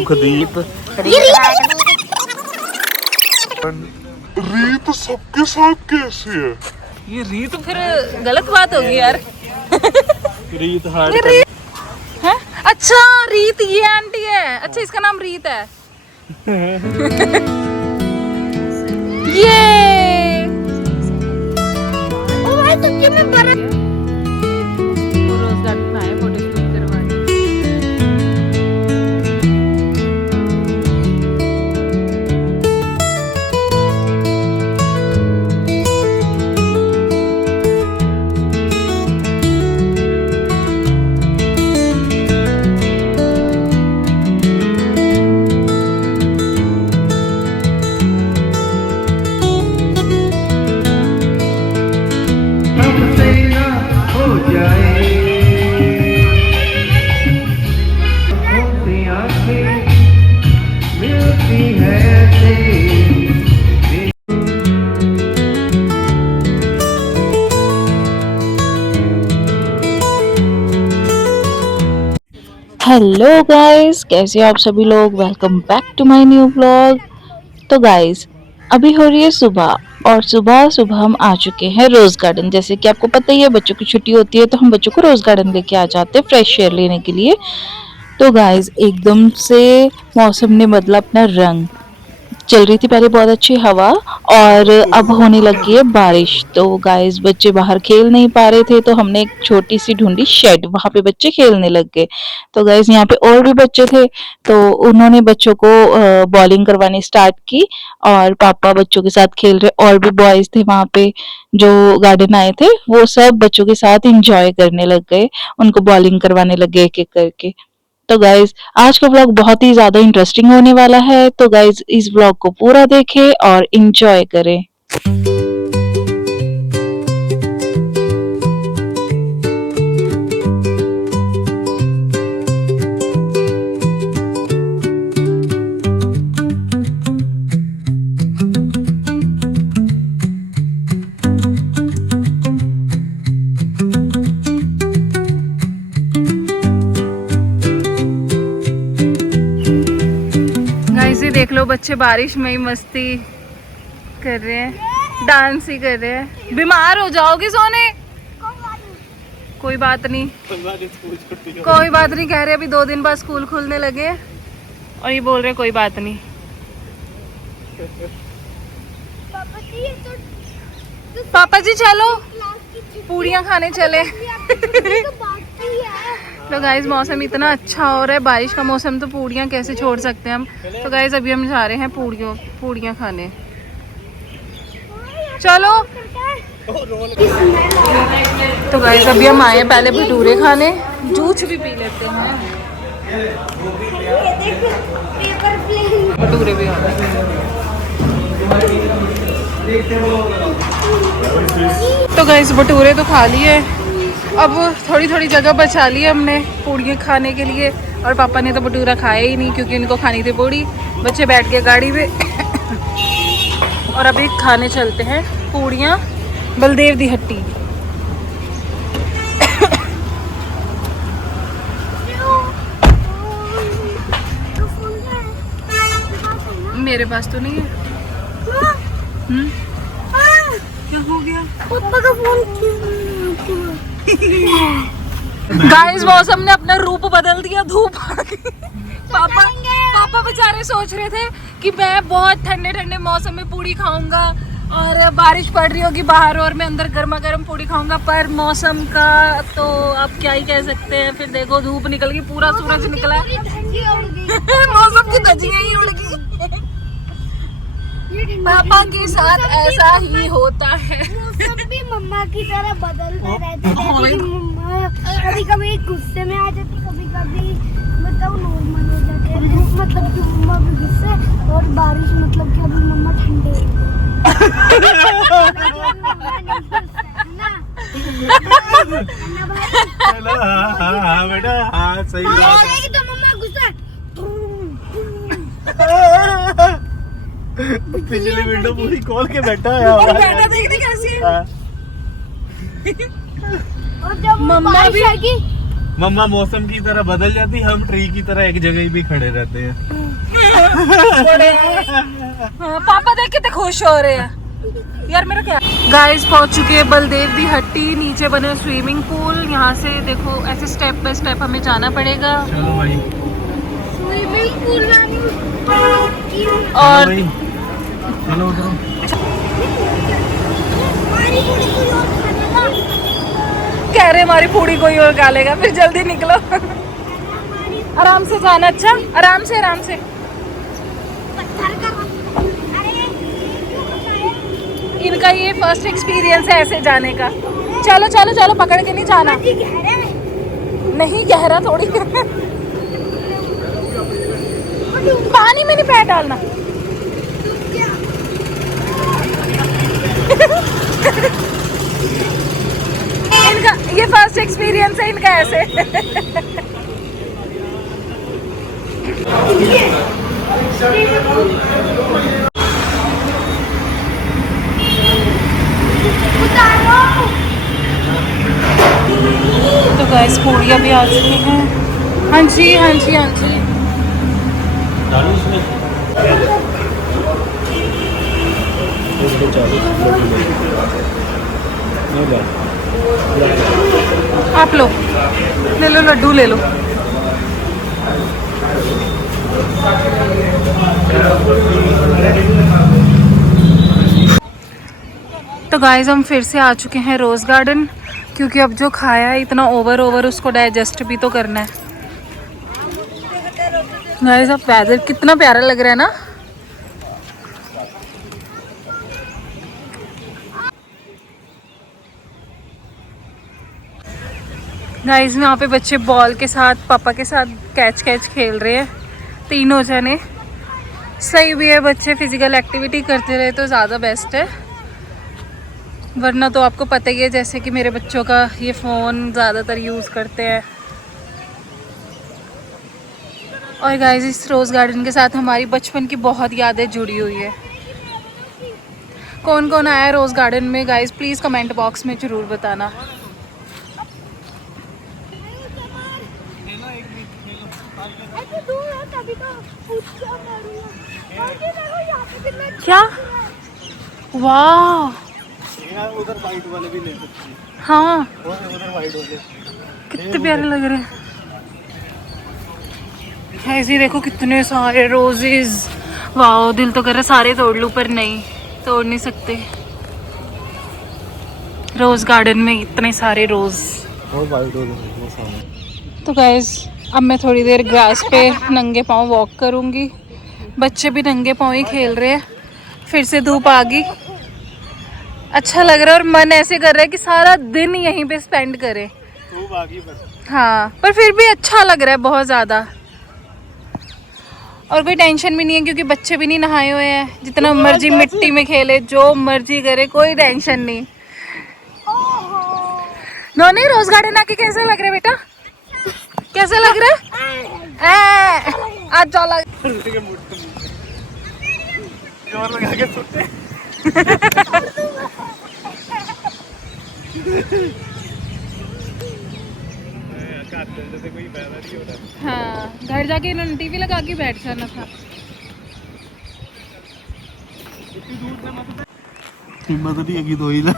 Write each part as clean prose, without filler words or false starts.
सुखदीप रीत सबके साथ कैसे है? ये रीत फिर गलत बात होगी यार। रीत हार्ड है? अच्छा रीत ये आंटी है। अच्छा इसका नाम रीत है। ये ओ भाई सच्ची में भरत रोज गार्डन में आए फोटो शूट करवाने। हेलो गाइस, कैसे हो आप सभी लोग। Welcome back to my new vlog. तो गाइस अभी हो रही है सुबह और सुबह सुबह हम आ चुके हैं रोज गार्डन। जैसे कि आपको पता ही है बच्चों की छुट्टी होती है तो हम बच्चों को रोज गार्डन लेके आ जाते हैं फ्रेश एयर लेने के लिए। तो गाइस एकदम से मौसम ने बदला अपना रंग। चल रही थी पहले बहुत अच्छी हवा और अब होने लगी है बारिश। तो गाइस बच्चे बाहर खेल नहीं पा रहे थे तो हमने एक छोटी सी ढूंढी शेड, वहां पे बच्चे खेलने लग गए। तो गाइस यहाँ पे और भी बच्चे थे तो उन्होंने बच्चों को बॉलिंग करवानी स्टार्ट की और पापा बच्चों के साथ खेल रहे। और भी बॉयज थे वहां पे जो गार्डन आए थे, वो सब बच्चों के साथ इंजॉय करने लग गए, उनको बॉलिंग करवाने लगे एक एक करके। तो गाइज आज का व्लॉग बहुत ही ज्यादा इंटरेस्टिंग होने वाला है। तो गाइज इस व्लॉग को पूरा देखें और इंजॉय करें। देख लो बच्चे बारिश में ही मस्ती कर रहे हैं, डांस ही कर रहे हैं। बीमार हो जाओगे सोने। कोई बात नहीं, कोई बात नहीं कह रहे। अभी 2 दिन बाद स्कूल खुलने लगे और ये बोल रहे कोई बात नहीं। पापा जी चलो पूड़ियाँ खाने चले। तो गाइज मौसम इतना अच्छा हो रहा है, बारिश का मौसम, तो पूड़ियाँ कैसे छोड़ सकते हैं हम। तो गाइज अभी हम जा रहे हैं पूड़ियाँ खाने। चलो। तो गाइज अभी हम आए पहले भटूरे खाने, जूस भी पी लेते हैं। भटूरे भी खाने। तो गाइज भटूरे तो खा लिए, अब थोड़ी थोड़ी जगह बचा ली हमने पूड़ियाँ खाने के लिए। और पापा ने तो भटूरा खाया ही नहीं क्योंकि उनको खानी थी पूड़ी। बच्चे बैठ गए गाड़ी में और अभी खाने चलते हैं पूड़ियाँ बलदेव दी हट्टी। मेरे पास तो नहीं है। क्या हो गया? पापा का फोन क्यों? गाइस मौसम ने अपना रूप बदल दिया, धूप आ गई। पापा बेचारे सोच रहे थे कि मैं बहुत ठंडे ठंडे मौसम में पूड़ी खाऊंगा और बारिश पड़ रही होगी बाहर और मैं अंदर गर्मा गर्म पूड़ी खाऊंगा, पर मौसम का तो आप क्या ही कह सकते हैं। फिर देखो धूप निकल गई, पूरा सूरज निकला। मौसम की धज्जियां ही उड़ गई। पापा के साथ ऐसा ही होता है। मौसम भी मम्मा की तरह बदलता रहता है। मम्मा कभी कभी गुस्से में आ जाती, कभी कभी मतलब नॉर्मल हो जाते हैं। मतलब कि मम्मा भी गुस्से और बारिश, मतलब कि अभी मम्मा ठंडे हाँ बेटा, हाँ सही बात है। तो मम्मा गुस्सा पिछली विंडो पूरी खोल के बैठा है। देखने कैसी है। और जब मम्मा भी मम्मा मौसम की तरह बदल जाती, हम ट्री की तरह एक जगह ही भी खड़े रहते हैं। हाँ, पापा देख कितने खुश हो रहे हैं यार मेरा क्या। गाइस पहुंच चुके हैं बलदेव दी हट्टी, नीचे बने स्विमिंग पूल। यहाँ से देखो ऐसे स्टेप बाय स्टेप हमें जाना पड़ेगा। चलो भाई, स्विमिंग पूल और भाई चलो उधर। कह रहे हमारी पूड़ी कोई और खा लेगा, फिर जल्दी निकलो। आराम से जाना, अच्छा आराम से आराम से। इनका ये फर्स्ट एक्सपीरियंस है ऐसे जाने का। चलो चलो चलो, पकड़ के नहीं जाना। नहीं गहरा थोड़ी। पानी में नहीं पैर डालना। इनका ये फर्स्ट एक्सपीरियंस है इनका ऐसे। तो गाइस पूड़ियाँ भी आ चुकी हैं। हाँ जी हाँ जी हाँ जी। आप लो, ले लो लड्डू ले लो। तो गाइस हम फिर से आ चुके हैं रोज़ गार्डन, क्योंकि अब जो खाया है इतना ओवर उसको डाइजेस्ट भी तो करना है। गाइस अब वेदर कितना प्यारा लग रहा है ना। गाइस यहाँ पे बच्चे बॉल के साथ पापा के साथ कैच खेल रहे हैं, तीनों जने। सही भी है, बच्चे फिजिकल एक्टिविटी करते रहे तो ज़्यादा बेस्ट है, वरना तो आपको पता ही है जैसे कि मेरे बच्चों का ये फ़ोन ज़्यादातर यूज़ करते हैं। और गाइस इस रोज़ गार्डन के साथ हमारी बचपन की बहुत यादें जुड़ी हुई है। कौन कौन आया है रोज़ गार्डन में गाइस, प्लीज़ कमेंट बॉक्स में ज़रूर बताना। क्या वाह, उधर वाइट वाले भी ले सकते हैं। हाँ उधर वाइट वाले कितने प्यारे लग रहे हैं। ऐसे देखो कितने सारे रोजेस, वाह दिल तो कर रहा सारे तोड़ लूं, पर नहीं तोड़ नहीं सकते। रोज गार्डन में इतने सारे रोज। और वाइट वाले सामने। तो गाइस अब मैं थोड़ी देर ग्रास पे नंगे पाँव वॉक करूँगी। बच्चे भी नंगे पाँव ही खेल रहे हैं, फिर से धूप आ गई। अच्छा लग रहा है और मन ऐसे कर रहा है कि सारा दिन यहीं पे स्पेंड करें। धूप आ गई बस। हाँ पर फिर भी अच्छा लग रहा है बहुत ज़्यादा, और कोई टेंशन भी नहीं है क्योंकि बच्चे भी नहीं नहाए हुए हैं। जितना मर्जी मिट्टी में खेले, जो मर्जी करे, कोई टेंशन नहीं। नोनी रोज गार्डन आके कैसा लग रहा है बेटा, कैसा लग रहा है? आज चला जोर लगा के सुनते। हाँ घर जाके इन्होंने टीवी लगा के बैठ जाना था। हिम्मत नहीं है कि दो ही ना।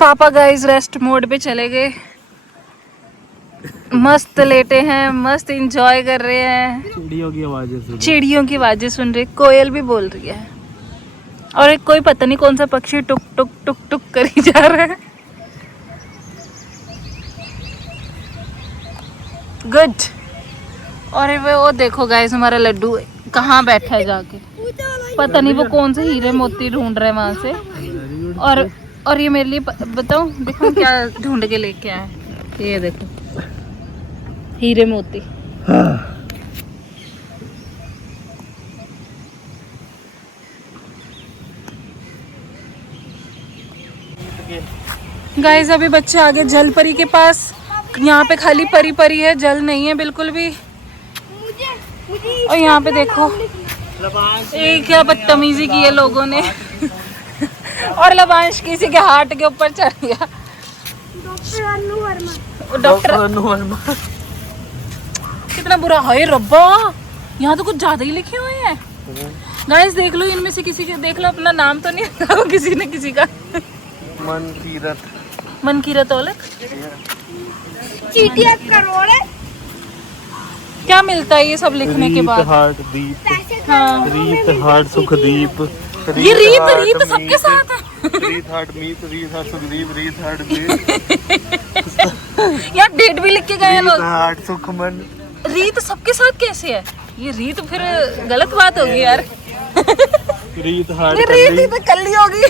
पापा गाइस रेस्ट मोड पे चले गए, मस्त लेटे हैं, मस्त एंजॉय कर रहे हैं। चिड़ियों की आवाजें सुन। चिड़ियों की आवाजें सुन रहे, कोयल भी बोल रही है, और एक कोई पता नहीं कौन सा पक्षी टुक टुक टुक टुक करी जा रहा है। गुड। और वो देखो गाइस हमारा लड्डू कहाँ बैठा है जाके, पता नहीं वो कौन से हीरे मोती ढूंढ रहे हैं वहां से। और ये मेरे लिए बताऊं, देखो क्या ढूंढ के लेके आए, ये देखो हीरे मोती। गाइस अभी बच्चे आगे जल परी के पास, यहाँ पे खाली परी परी है, जल नहीं है बिल्कुल भी। और यहाँ पे देखो ये क्या बदतमीजी की है लोगों ने। और लबांश किसी के हार्ट के ऊपर चढ़ गया। डॉक्टर अनु वर्मा। डॉक्टर अनु वर्मा। कितना बुरा है रब्बा, यहाँ तो कुछ ज्यादा ही लिखे हुए हैं। गाइस देख लो, इनमें से किसी के देख लो, अपना नाम तो नहीं रखा किसी ने किसी का। मनकीरत औलख चीटियां करोड़ है। क्या मिलता है ये सब लिखने के बाद? हार्ट दीप, हाँ। रीत हार्ट सुखदीप, ये रीत सबके साथ है। रीत हार्ट मीत, रीत हार्ट सुखदीप, रीत हार्ट मीत, यार डेट भी लिख के गए हैं रीत लोग। हार्ट सुखमन। रीत सबके साथ कैसे है? ये रीत फिर गलत बात होगी यार। रीत हार्ट ये रीत ही तो कल्ली होगी।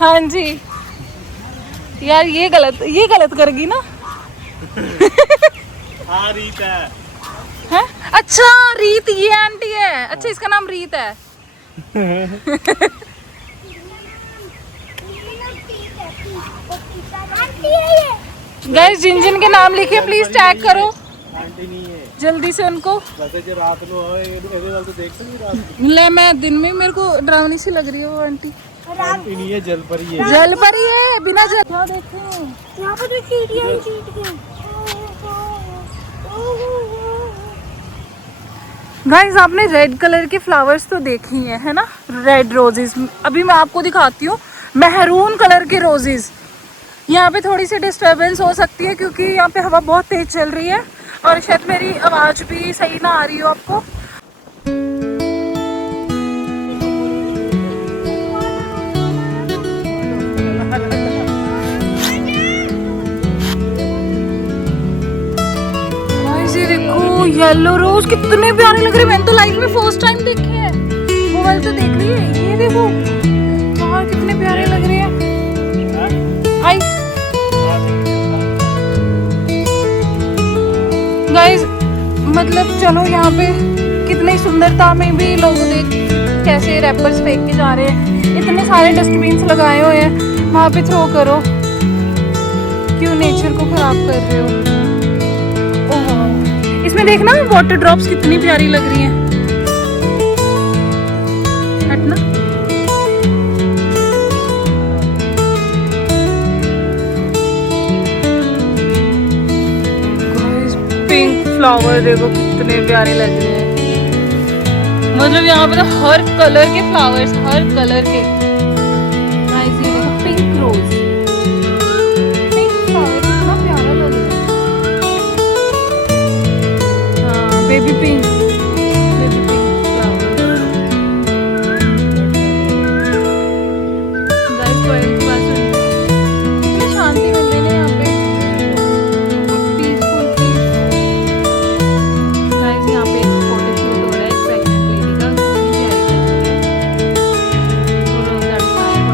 हाँ जी यार, ये गलत करेगी ना। हाँ रीत है। हैं? अच्छा रीत ये आंटी है, अच्छा इसका नाम रीत है। गाइस जिन जिन के नाम लिखे प्लीज टैग करो आंटी नहीं है जल्दी से उनको। वैसे जो रात को आए ਇਹਦੇ ਵੱਲ तो देख सकती रात ले मैं दिन में मेरे को डरावनी सी लग रही है वो आंटी। आंटी नहीं है, जल परी है। जल परी है बिना जल। क्या देखे यहाँ पर जो चीटियां ही चीटियां। गाइस आपने रेड कलर के फ्लावर्स तो देखे ही है ना, रेड रोजेस। अभी मैं आपको दिखाती हूँ मेहरून कलर के रोजेस। यहाँ पे थोड़ी सी डिस्टरबेंस हो सकती है क्योंकि यहाँ पे हवा बहुत तेज चल रही है और शायद मेरी आवाज भी सही ना आ रही हो आपको। ये देखो येलो रोज कितने प्यारे लग रहे हैं। मैंने तो लाइफ में फर्स्ट टाइम देखे हैं। वो वाले तो देख लिए, ये देखो यार कितने प्यारे लग रहे हैं। आई गाइस मतलब चलो यहाँ पे कितनी सुंदरता में भी लोग देख कैसे रैपर्स फेंक के जा रहे हैं। इतने सारे डस्टबिन्स लगाए हुए हैं, वहाँ पे थ्रो करो। क्यों नेचर को खराब कर रहे हो? ओह इसमें देखना वाटर ड्रॉप्स कितनी प्यारी लग रही हैं। हटना। पिंक फ्लावर देखो कितने प्यारे लग रहे हैं। मतलब यहाँ पे तो हर कलर के फ्लावर्स, हर कलर के। गाइस ये देखो पिंक रोज, पिंक फ्लावर कितना प्यारा लग रहा है। हाँ baby pink, baby pink flower. Guys कोयल की बात सुन, कितनी शांति मिल रही है यहाँ पे। यहाँ पे एक फोटो शूट हो रहा है प्रेग्नेंट लेडी का, कितनी प्यारी लग रही है। और रोज गार्डन आए फोटो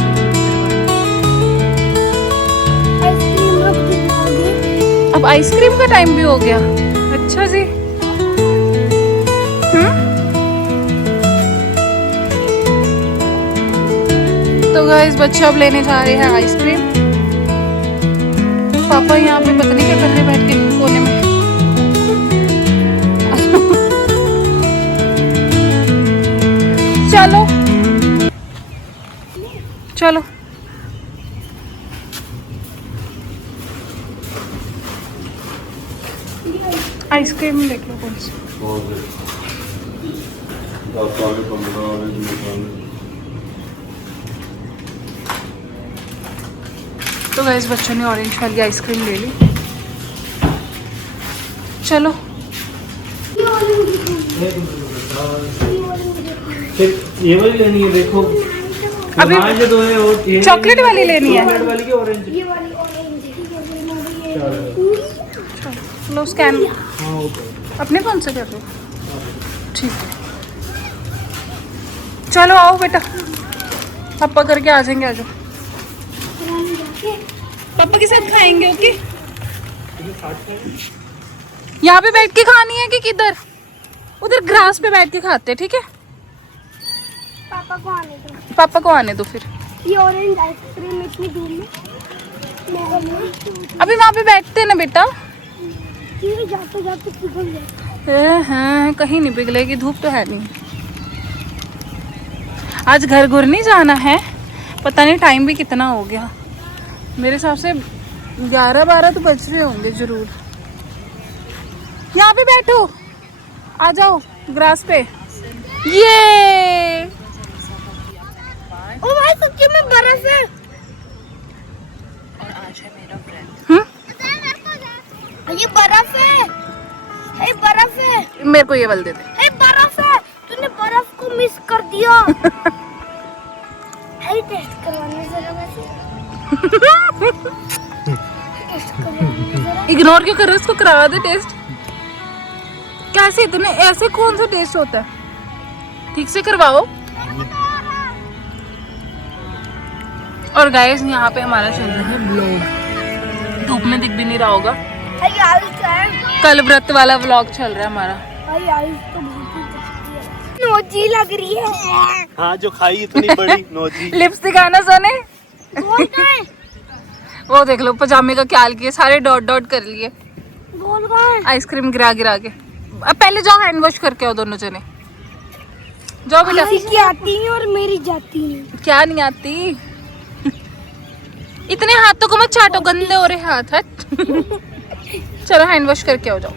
शूट करवाने। अब आइसक्रीम का टाइम भी हो गया। अच्छा जी तो गाइस बच्चे अब लेने जा रहे हैं आइसक्रीम। पापा यहाँ पे पता नहीं क्या कर रहे बैठ के कोने में। चलो चलो आइसक्रीम देख लो कौन सी। तो गाइस बच्चों ने ऑरेंज वाली आइसक्रीम ले ली। चलो ये वाली लेनी है, देखो अभी जो दो है वो ये चॉकलेट वाली लेनी है। चॉकलेट वाली की ऑरेंज। ये वाली ऑरेंज है। लो स्कैन हाँ ओके। अपने फोन से कर दो। ठीक है चलो आओ बेटा, पापा करके आ जाएंगे। आ जाओ पापा के साथ खाएंगे। ओके यहाँ पे बैठ के खानी है कि किधर? उधर ग्रास पे बैठ के खाते हैं। ठीक है पापा को आने दो। पापा को आने दो फिर। ये ऑरेंज आइसक्रीम इतनी दूर में अभी वहाँ पे बैठते हैं ना बेटा। ये जाते जाते पिघल जाए। हाँ कहीं नहीं पिघलेगी, धूप तो है नहीं। आज घर घुर नहीं जाना है। पता नहीं टाइम भी कितना हो गया। मेरे हिसाब से 11-12 तो बज रहे होंगे जरूर। यहाँ पे बैठो, आ जाओ ग्रास पे। ये ओ भाई सच्ची में बर्फ है। ये बर्फ है, ये बर्फ है। मेरे को ये वाला दे दे। ये बर्फ है, तूने बर्फ को मिस कर दिया। अरे टेस्ट करवाने जरा वैसे। टेस्ट करवाने जरा। इग्नोर क्यों कर रहे हो, इसको करवा दे टेस्ट। कैसे इतने, ऐसे कौन सा टेस्ट होता है, ठीक से करवाओ। और गाइस यहाँ पे हमारा चल रहा है व्लॉग, धूप में दिख भी नहीं रहा होगा। कल व्रत वाला व्लॉग चल रहा है हमारा। तो बहुत नोची लग रही है। हाँ जो खाई इतनी बड़ी नोजी। लिप्स दिखाना सोने। गोल कहाँ है? वो देख लो पजामे का क्या हाल किया, सारे डॉट डॉट कर लिए। गोल कहाँ है? आइसक्रीम गिरा गिरा के। अब पहले जाओ हैंड वॉश करके आओ दोनों जने, जाओ बेटा। किसी की आती है और मेरी जाती है। क्या नहीं आती, इतने हाथों को मत चाटो, गंदे हो रहे हाथ। हट। चलो हैंड वॉश करके आओ, जाओ।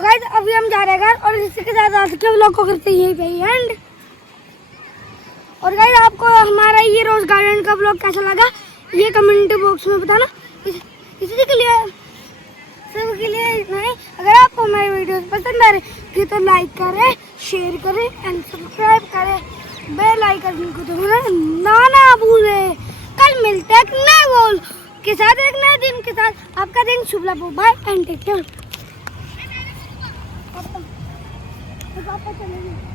गाइस अभी हम जा रहे हैं और इसी के साथ आज के व्लॉग को करते हैं यहीं पे एंड। और गाइस आपको हमारा ये रोज गार्डन का व्लॉग कैसा लगा ये कमेंट बॉक्स में बताना। इसी के लिए सबके लिए नहीं, अगर आपको हमारी वीडियो पसंद आ रही तो लाइक करें, शेयर करें एंड सब्सक्राइब करें। बेल आइकन को दबाना ना भूलें। कल मिलते हैं एक नए व्लॉग के साथ, एक नए दिन के साथ। आपका दिन शुभ लगे। Bye and take care. पापा चलेंगे।